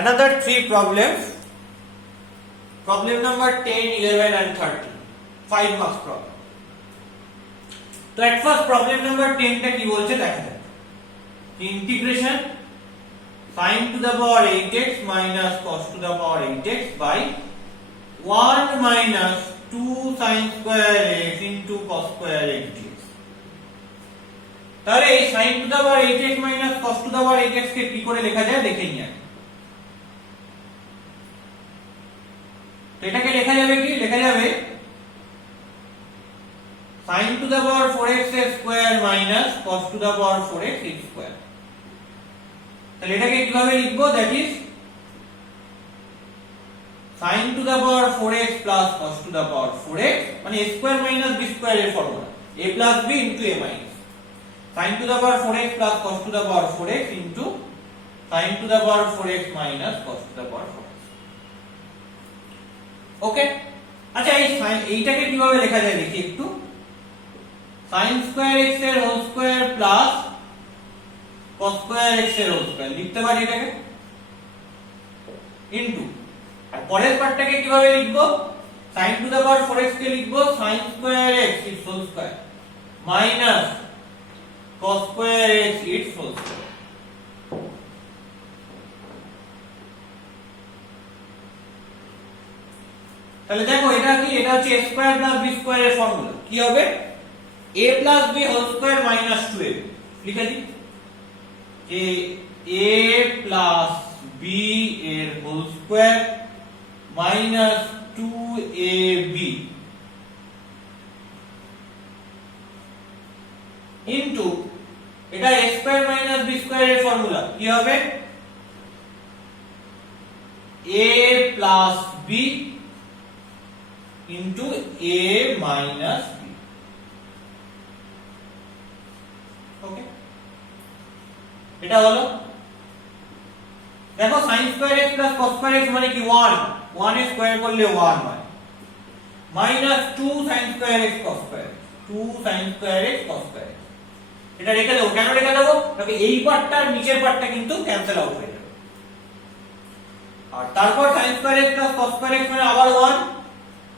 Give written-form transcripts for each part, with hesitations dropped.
another three problems. Problem number 10, 11 and 13. 5 marks problem. তো at first problem number 10 টা কি বলছে দেখা যাক। Integration sin to the power 8x minus cos to the power 8x by 1 minus 2 sin square x into cos square x dx. তাহলে এই sin to the power 8x minus cos to the power 8x কে কি করে লেখা যায় দেখে নিই। তো এটাকে লেখা যাবে কি? লেখা যাবে sin to the power 4x square minus cos to the power 4x square. তাহলে এটাকে কিভাবে লিখবো? That is sin to the power 4x plus cos to the power 4x মানে a square minus b square এর formula a plus b into a minus sin to the power 4x plus cos to the power 4x into sin to the power 4x minus cos to the power 4x. ওকে, আচ্ছা এইটাকে কিভাবে লেখা যায় দেখি একটু। sin square x এর whole square plus cos square x এর whole square লিখতে পারি এটাকে, ইনটু আর পরের পার্টটাকে কিভাবে লিখবো? sin to the power 4x কে লিখবো sin square x its whole square minus cos square x its whole square. তাহলে দেখো এটা কি? এটা হচ্ছে a square plus b square এর ফর্মুলা। কি হবে? a plus b whole square minus 2ab লিখে দিই যে a প্লাস b এর whole square minus 2ab into এটা a square minus b square এর ফর্মুলা। কি হবে? a plus b into a minus b। Okay, এটা হলো। দেখো sin square x plus cos square x মানে কি 1 1 এর স্কয়ার করলে 1 হয় minus 2 sin square x cos square 2 sin square x cos square। এটা রেখে দেবো। কেন রেখে দেবো? তবে এই পার্টটা আর নিচের পার্টটা কিন্তু ক্যান্সেল আউট হয়ে যাবে। আর তারপর sin square x plus cos square x মানে আবার 1,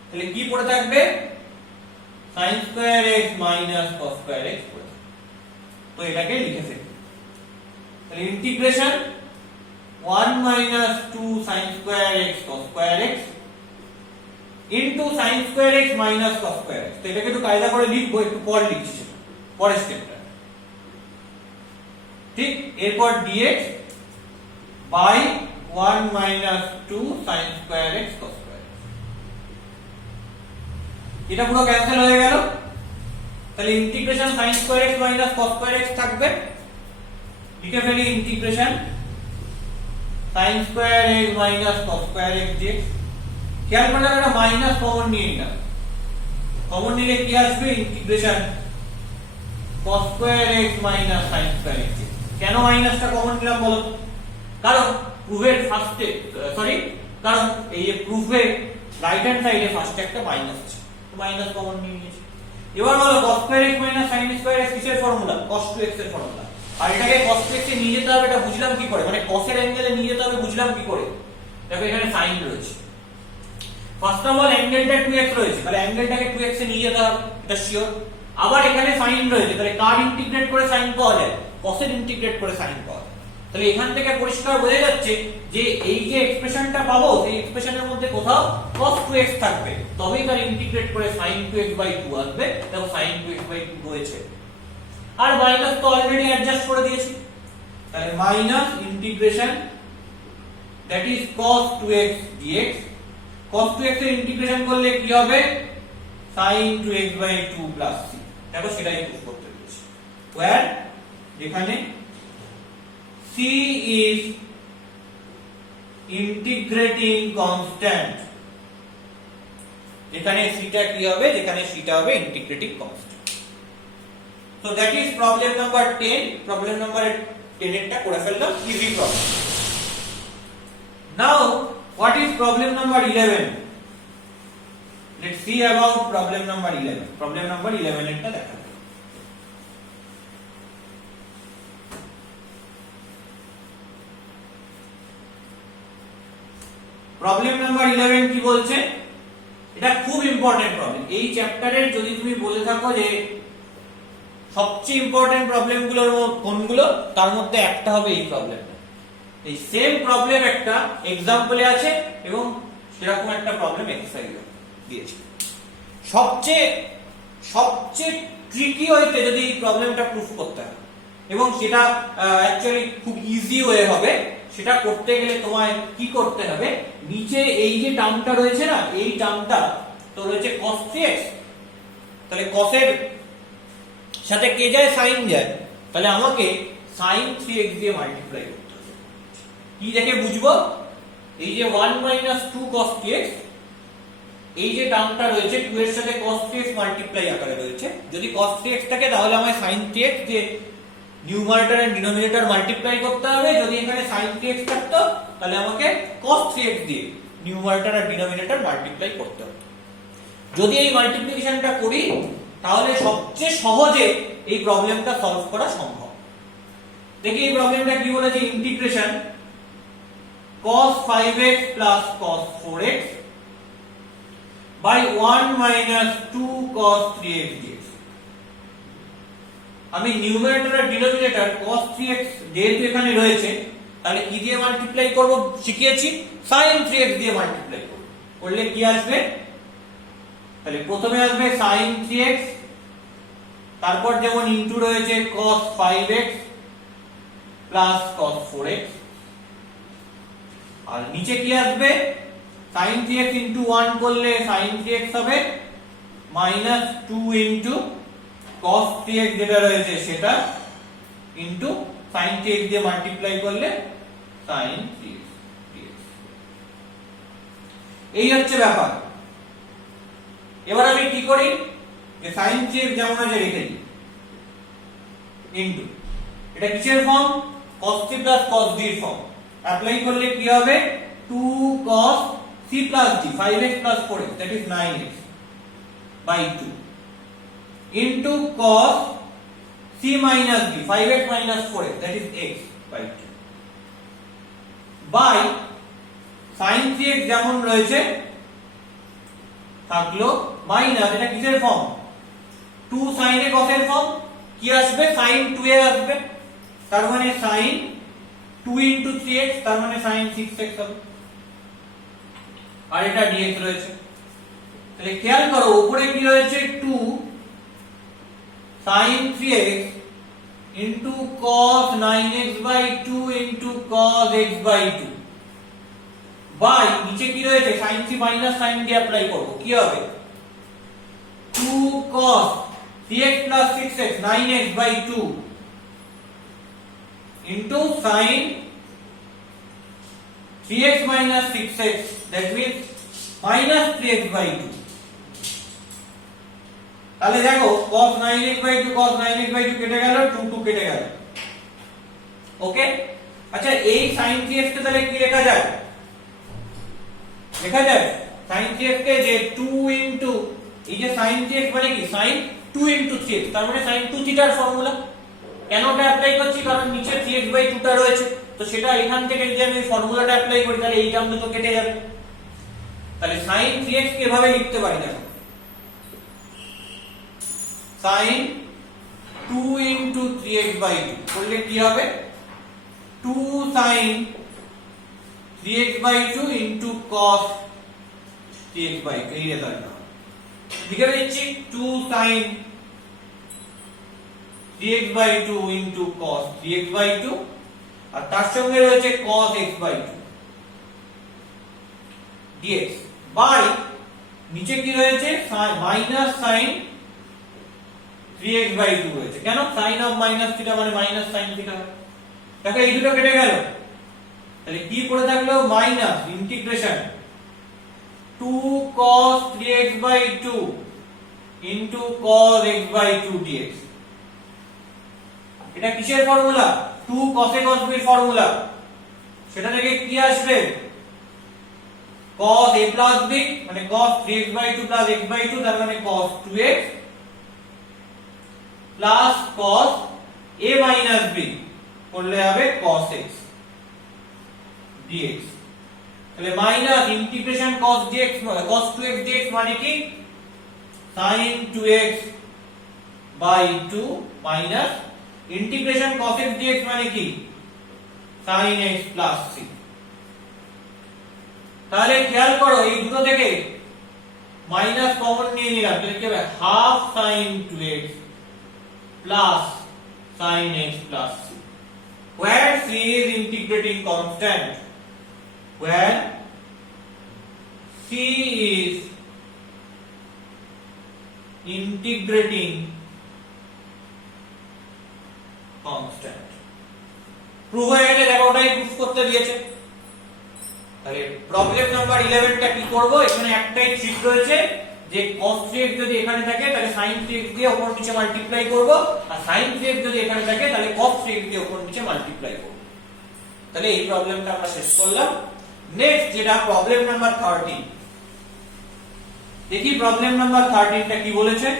তাহলে কি পড়ে থাকবে? sin square x minus cos square x পড়ে থাকবে। তো এটাকে লিখে ফেলি। তাহলে integration 1 minus 2 sin square x cos square x into sin square x minus cos square x। তো এটাকে একটু কায়দা করে লিখবো, একটু পর লিখছি সেটা পরের স্টেপটা। ঠিক, এরপর dx by 1 minus 2 sin square x cos square x। এটা পুরো ক্যান্সেল হয়ে গেল। তাহলে integration sin square x minus cos square x থাকবে। লিখে ফেলি integration sin square x minus cos square x dx। খেয়াল করে একটা মাইনাস কমন নিয়ে নিলাম। কমন নিলে কি আসবে? Integration cos square x minus sin square x dx। কেন মাইনাসটা কমন নিলাম বলো? কারণ প্রুফের ফার্স্টে কারণ এই প্রুফে রাইট হ্যান্ড সাইডে ফার্স্টে একটা মাইনাস আছে, তো মাইনাস কমন নিয়ে নিয়েছি। এবার বলো cos square x minus sin square x কিসের ফর্মুলা? cos 2x এর ফর্মুলা। আর এটাকে cos 2x এ নিয়ে যেতে হবে, এটা বুঝলাম কি করে? মানে cos এর অ্যাঙ্গেলে নিয়ে যেতে হবে বুঝলাম কি করে? দেখো এখানে sin রয়েছে, ফার্স্ট অফ অল অ্যাঙ্গেলটা 2x রয়েছে, তাহলে অ্যাঙ্গেলটাকে 2x এ নিয়ে যেতে হবে, এটা শিওর। আবার এখানে sin রয়েছে, তাহলে কার ইন্টিগ্রেট করে sin পাওয়া যায়? cos এর ইন্টিগ্রেট করে sin পাওয়া যায়। তাহলে এখান থেকে পরিষ্কার বোঝা যাচ্ছে যে এই যে এক্সপ্রেশনটা পাবো সেই এক্সপ্রেশনের মধ্যে কোথাও cos 2x থাকবে, তবেই তার ইন্টিগ্রেট করে sin 2x/2 আসবে। দেখো sin 2x/2 রয়েছে, আর মাইনাস তো অলরেডি অ্যাডজাস্ট করে দিয়েছি। তাহলে minus integration that is cos 2x dx। cos 2x এর ইন্টিগ্রেশন করলে কি হবে? sin 2x/2 plus c। দেখো সেটাই প্রুফ করতে দিয়েছি। ওয়্যার এখানে c is integrating constant। এখানে c টা কি হবে? যেখানে c টা হবে integrating constant। So that is problem number 10। problem number 10 এরটা করে ফেললাম, easy problem. Now what is problem number 11? Let's see about problem number 11। problem number 11 এরটা দেখা। প্রবলেম নাম্বার 11 কি বলছে, এটা খুব ইম্পর্টেন্ট প্রবলেম। এই চ্যাপ্টারের যদি তুমি বলে থাকো যে সবচেয়ে ইম্পর্টেন্ট প্রবলেম গুলোর কোনগুলো, তার মধ্যে একটা হবে এই প্রবলেমটা। এই সেম প্রবলেম একটা এক্সাম্পলে আছে এবং সেরকম একটা প্রবলেম এক্সারসাইজে দিয়েছে। সবচেয়ে ট্রিকি ওয়েতে যদি এই প্রবলেমটা প্রুফ করতে হয় এবং সেটা অ্যাকচুয়ালি খুব ইজি ওয়ে হবে, সেটা করতে গেলে তোমায় কি করতে হবে, নিচে এই যে টার্মটা রয়েছে না, এই টার্মটা তো রয়েছে cos 3x, তাহলে cos এর সাথে কে যায়, sin যায়, তাহলে আমাকে sin 3x দিয়ে মাল্টিপ্লাই করতে হবে। কি দেখে বুঝবো, এই যে 1 - 2 cos 3x, এই যে টার্মটা রয়েছে 2 এর সাথে cos 3x মাল্টিপ্লাই আকারে রয়েছে, যদি cos 3x থাকে তাহলে আমায় sin 3x দিয়ে নিউমারেটর এন্ড ডিনোমিনেটর মাল্টিপ্লাই করতে হবে। যদি এখানে sin 3x থাকতো তাহলে আমাকে cos 3x দিয়ে নিউমারেটর আর ডিনোমিনেটর মাল্টিপ্লাই করতে হবে। যদি এই মাল্টিপ্লিকেশনটা করি তাহলে সবচেয়ে সহজে এই প্রবলেমটা সলভ করা সম্ভব। দেখি এই প্রবলেমটা কি বলেছে, integration cos 5x + cos 4x by 1 - 2 cos 3x dx। আমি নিউমারেটর আর ডিনোমিনেটর cos 3x যেহেতু এখানে রয়েছে, তাহলে কি দিয়ে মাল্টিপ্লাই করব শিখিয়েছি, sin 3x দিয়ে মাল্টিপ্লাই করব। করলে কি আসবে, তাহলে প্রথমে আসবে sin 3x, তারপর যেমন ইনটু রয়েছে cos 5x plus cos 4x, আর নিচে কি আসবে, sin 3x ইনটু 1 করলে sin 3x হবে -2 ইনটু cos 3x যেটা রয়েছে সেটা ইনটু sin 3x দিয়ে মাল্টিপ্লাই করলে sin 3x dx। এই হচ্ছে ব্যাপার। এবার আমি কি করি, যে sin 3x যেমন আছে রেখে দিই, ইনটু এটা কিসের form, cos 3 plus cos d এর ফর্ম। অ্যাপ্লাই করলে কি হবে, 2 cos c plus d 5x plus 4x that is 9x by 2 into cos c minus d 5x minus 4x that is x by 2 by sin 3x যেমন রয়েছে থাকলো minus, এটা কিসের form, 2 sin a cos এর form, কি আসবে sin 2a আসবে, তার মানে sin 2 into 3x, তার মানে sin 6x হবে, আর এটা dx রয়েছে। তাহলে খেয়াল করো উপরে কি রয়েছে, 2 sin 3x into cos 9x by 2 into cos x by 2 by নিচে কি রয়েছে, sin 3 minus sin দিয়ে অ্যাপ্লাই করব, কি হবে, 2 cos 3x plus 6x 9x by 2 into sin 3x minus 6x that means minus 3x by 2। তাহলে দেখো cos 9x by 2 cos 9x by 2 কেটে গেল, 2 2 কেটে গেল, ওকে। আচ্ছা এই sin 3x কে তাহলে কি লেখা যায়, লেখা যায় sin 3x কে যে 2 into এই যে sin 3x মানে কি sin 2 into 3x, তার মানে sin 2 থিটার ফর্মুলা। কেন ওটা অ্যাপ্লাই করছি, কারণ নিচে 3x by 2 টা রয়েছে, তো সেটা এখান থেকে যদি আমি ফর্মুলাটা অ্যাপ্লাই করি তাহলে এই টার্ম দুটো কেটে যাবে। তাহলে sin 3x কে এভাবে লিখতে পারি, দেখো sin 2 into 3x by 2 করলে কি হবে, 2 sin 3x by 2 into cos 3x by 2, এই রেজাল্টটা লিখে দিচ্ছি, 2 sin 3x by 2 into cos 3x by 2, আর তার সঙ্গে রয়েছে cos x by 2 dx by নিচে কি রয়েছে, minus sin 3x by 2 রয়েছে। কেন, sin of minus theta মানে minus sin theta। দেখো এই দুটো কেটে গেল, তাহলে কি পড়ে থাকলো, minus integration 2 cos 3x by 2 into cos x by 2 dx। এটা কিসের formula, 2 cos a cos b এর ফর্মুলা, সেটা থেকে কি আসবে, cos a plus b মানে cos 3x by 2 plus x by 2, তার মানে cos 2x plus cos a minus b করলে হবে cos x dx। তাহলে minus integration cos dx cos 2x dx মানে কি sin 2x by 2 minus integration cos x dx মানে কি sin x plus c। তাহলে খেয়াল করো এই দুটো থেকে মাইনাস কমন নিয়ে নিলাম, তাহলে কি হবে half sin 2x plus sin x plus c, where c is integrating constant, where c is integrating constant। Prove হয়ে গেছে, দেখো ওটাই প্রুফ করতে দিয়েছে। তাহলে প্রবলেম নাম্বার 11 টা কি করব, এখানে একটাই ট্রিক রয়েছে যে cos 3x যদি এখানে থাকে তাহলে sin 3x দিয়ে উপর নিচে মাল্টিপ্লাই করব, আর sin 3x যদি এখানে থাকে তাহলে cos 3x দিয়ে উপর নিচে মাল্টিপ্লাই করব। তাহলে এই প্রবলেমটা আমরা শেষ করলাম। নেক্সট যেটা প্রবলেম নাম্বার 13, দেখি প্রবলেম নাম্বার 13 টা কি বলেছে।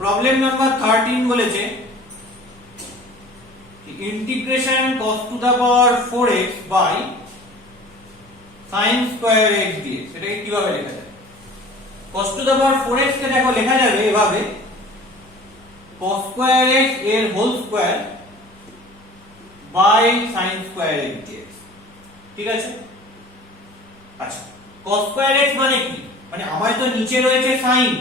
প্রবলেম নাম্বার 13 বলেছে integration cos to the power 4x by sin square x dx, এটাকে কিভাবে লেখা যায়? cos to the power 4x কে দেখো লেখা যাবে এভাবে cos স্কয়ার x এর whole square by sin square x dx, ঠিক আছে। আচ্ছা cos স্কয়ার x মানে কি, মানে আমার তো নিচে রয়েছে sin,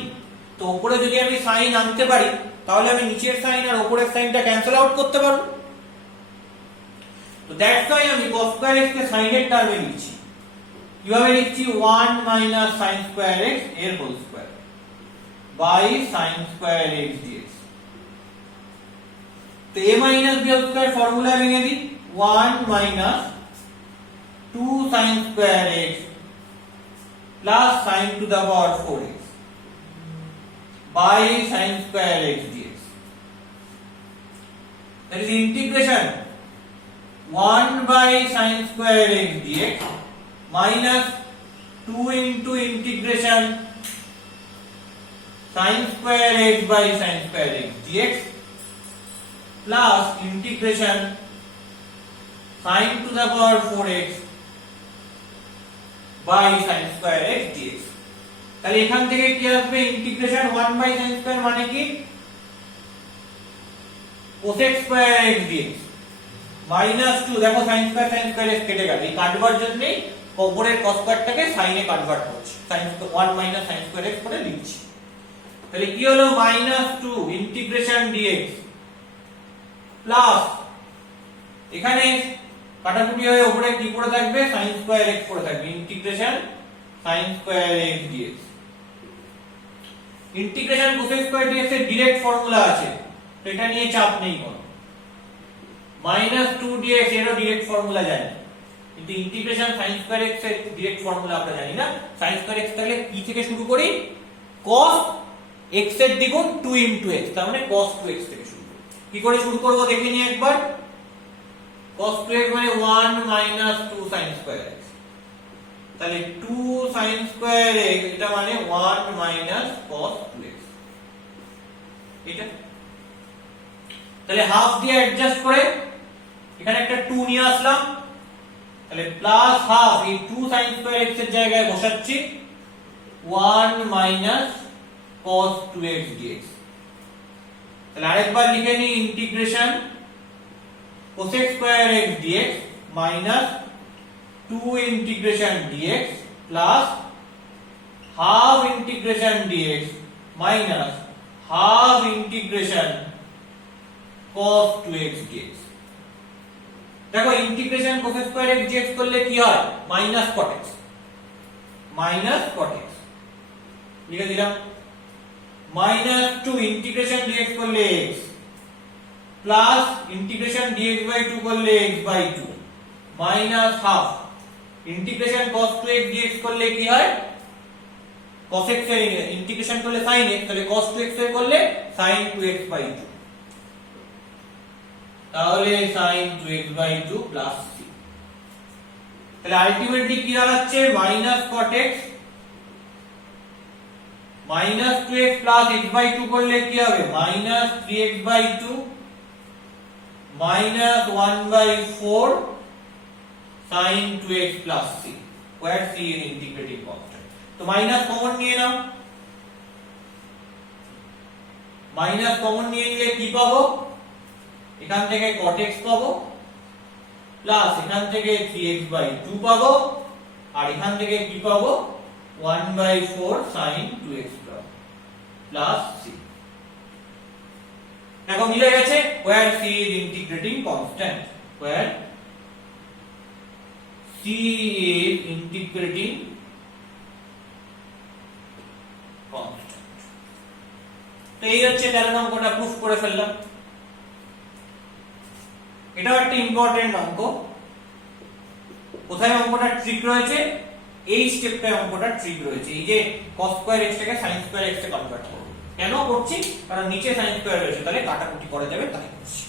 তো উপরে যদি আমি sin আনতে পারি তাহলে আমি নিচের sin আর উপরের সাইনটা ক্যান্সেল আউট করতে পারবো। তো দ্যাটস ওয়াই আমি cos স্কয়ার x কে sin এর টার্মে লিখছি, কিভাবে লিখছি 1 মাইনাস sin স্কয়ার x এর whole square by sin square x dx। তো a minus b whole square formula ভেঙে দিই, 1 minus 2 sin square x plus sin to the power 4x by sin square x dx, that is integration 1 by sin square x dx minus 2 into integration sin square x by sin square x dx plus integration sin to the power 4x by sin square x dx। তাহলে এখান থেকে কি আসবে, integration 1 by sin square মানে কি cos x square x dx minus 2, দেখো sin square x কেটে গেল, এই কাটবার জন্য উপরের cos স্কয়ারটাকে sin এ কনভার্ট করছি, sin 1 minus sin square x করে লিখছি। তাহলে কি হলো মাইনাস 2 ইন্টিগ্রেশন dx প্লাস এখানে কাটাকুটি হয়ে উপরে কি পড়ে থাকবে sin স্কয়ার x পড়ে থাকবে, integration sin square x dx। Integration cos square dx এর ডাইরেক্ট ফর্মুলা আছে, তো এটা নিয়ে চাপ নেই কোনো, মাইনাস 2 dx এরও ডাইরেক্ট ফর্মুলা জানি, কিন্তু ইন্টিগ্রেশন sin স্কয়ার x এর ডাইরেক্ট ফর্মুলা আমরা জানি না। sin স্কয়ার x তাহলে কি থেকে শুরু করি, cos x এর দ্বিগুণ 2 into x, তার মানে cos 2x থেকে শুরু করি। কি করে শুরু করব দেখে নিই একবার, cos 2x মানে 1 minus 2 sin square x, তাহলে 2 sin square x এটা মানে 1 minus cos 2x, এটা তাহলে হাফ দিয়ে অ্যাডজাস্ট করে এখানে একটা 2 নিয়ে আসলাম, তাহলে প্লাস হাফ এই 2 sin square x এর জায়গায় বসাচ্ছি 1 minus cos 2x dx। তাহলে আরেকবার লিখে নিই integration cos x square x dx minus 2 integration dx plus half integration dx minus half integration cos 2x dx। দেখো integration cos square x dx করলে কি হয়, minus cot x, minus cot x লিখে দিলাম, মাইনাস 2 ইন্টিগ্রেশন dx করলে x plus integration dx by 2 করলে x by 2 minus half integration cos 2x dx করলে কি হয়, cos x এর ইন্টিগ্রেশন করলে sin x, তাহলে cos 2x এর করলে sin 2x বাই 2, তাহলে sin 2x বাই 2 প্লাস c। তাহলে আলটিমেটলি কি দাঁড়াচ্ছে minus cot x minus 2x plus x/2 করলে কি হবে minus 3x/2 minus 1/4 sin 2x plus c where c is integrating constant তো মাইনাস কমন নিয়ে নাও মাইনাস কমন নিয়ে নিলে কি পাবো এখান থেকে cot x পাবো প্লাস এখান থেকে 3x/2 পাবো আর এখান থেকে কি পাবো 1/4 sin 2x plus c দেখো মিলে গেছে where c is integrating constant where c is integrating constant তো এই হচ্ছে 13 অঙ্কটা প্রুফ করে ফেললাম এটাও একটা ইম্পর্টেন্ট অঙ্ক কোথায় অঙ্কটা ট্রিক রয়েছে এই স্টেপটায় অঙ্কটা ট্রিক রয়েছে এই যে cos স্কয়ার x টাকে sin স্কয়ার x এ কনভার্ট করব কেন করছি কারণ নিচে sin স্কয়ার রয়েছে তাহলে কাটাকুটি করা যাবে তাই করছি